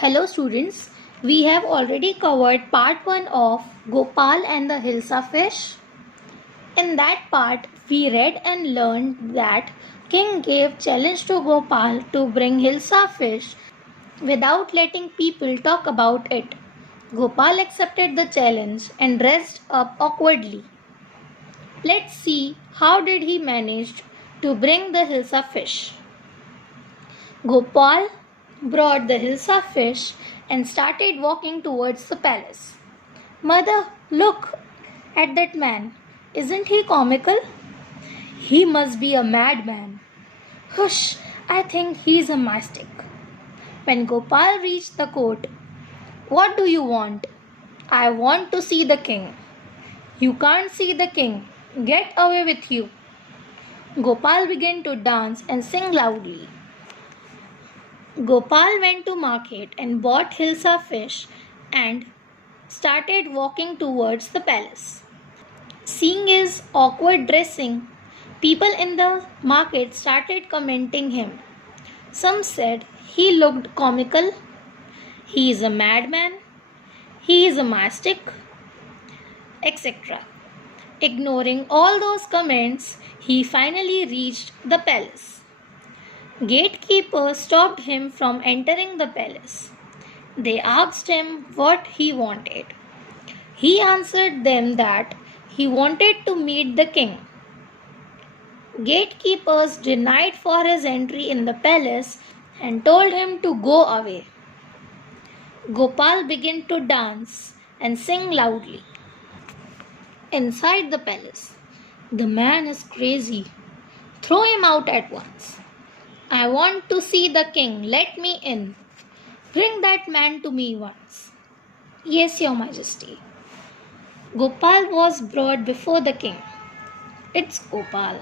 Hello students, we have already covered part 1 of Gopal and the Hilsa fish. In that part, we read and learned that King gave challenge to Gopal to bring Hilsa fish without letting people talk about it. Gopal accepted the challenge and dressed up awkwardly. Let's see how did he manage to bring the Hilsa fish. Gopal brought the Hilsa fish and started walking towards the palace. Mother, look at that man. Isn't he comical? He must be a madman. Hush, I think he's a mystic. When Gopal reached the court, what do you want? I want to see the king. You can't see the king. Get away with you. Gopal began to dance and sing loudly. Gopal went to market and bought Hilsa fish and started walking towards the palace. Seeing his awkward dressing, people in the market started commenting him. Some said he looked comical, he is a madman, he is a mystic, etc. Ignoring all those comments, he finally reached the palace. Gatekeepers stopped him from entering the palace. They asked him what he wanted. He answered them that he wanted to meet the king. Gatekeepers denied for his entry in the palace and told him to go away. Gopal began to dance and sing loudly. Inside the palace, the man is crazy. Throw him out at once. I want to see the king. Let me in. Bring that man to me once. Yes, your majesty. Gopal was brought before the king. It's Gopal.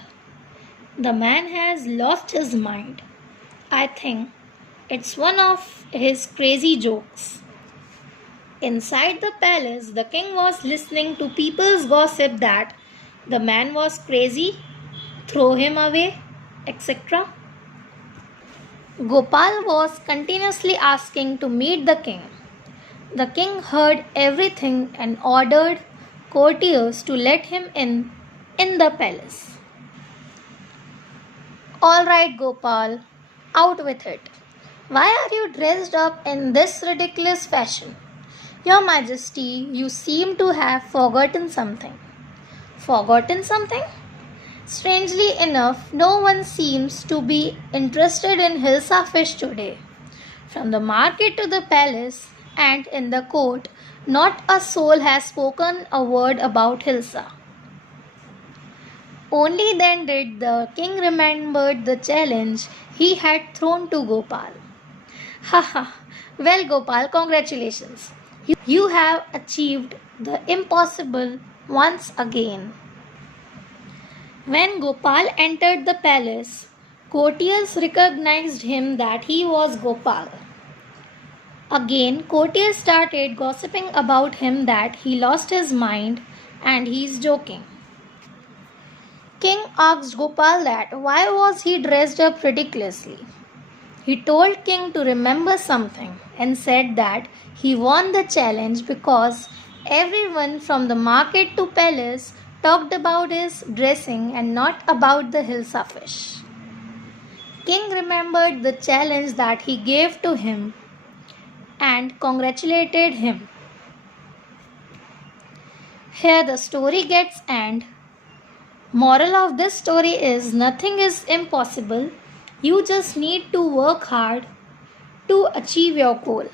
The man has lost his mind. I think it's one of his crazy jokes. Inside the palace, the king was listening to people's gossip that the man was crazy, throw him away, etc. Gopal was continuously asking to meet the king. The king heard everything and ordered courtiers to let him in the palace. All right, Gopal, out with it. Why are you dressed up in this ridiculous fashion? Your Majesty, you seem to have forgotten something. Forgotten something? Strangely enough, no one seems to be interested in Hilsa fish today. From the market to the palace and in the court, not a soul has spoken a word about Hilsa. Only then did the king remember the challenge he had thrown to Gopal. Haha, well Gopal, congratulations. You have achieved the impossible once again. When Gopal entered the palace, courtiers recognized him that he was Gopal. Again, courtiers started gossiping about him that he lost his mind and he is joking. King asked Gopal that why was he dressed up ridiculously. He told King to remember something and said that he won the challenge because everyone from the market to palace talked about his dressing and not about the Hilsa fish. King remembered the challenge that he gave to him and congratulated him. Here the story gets end. Moral of this story is nothing is impossible. You just need to work hard to achieve your goal.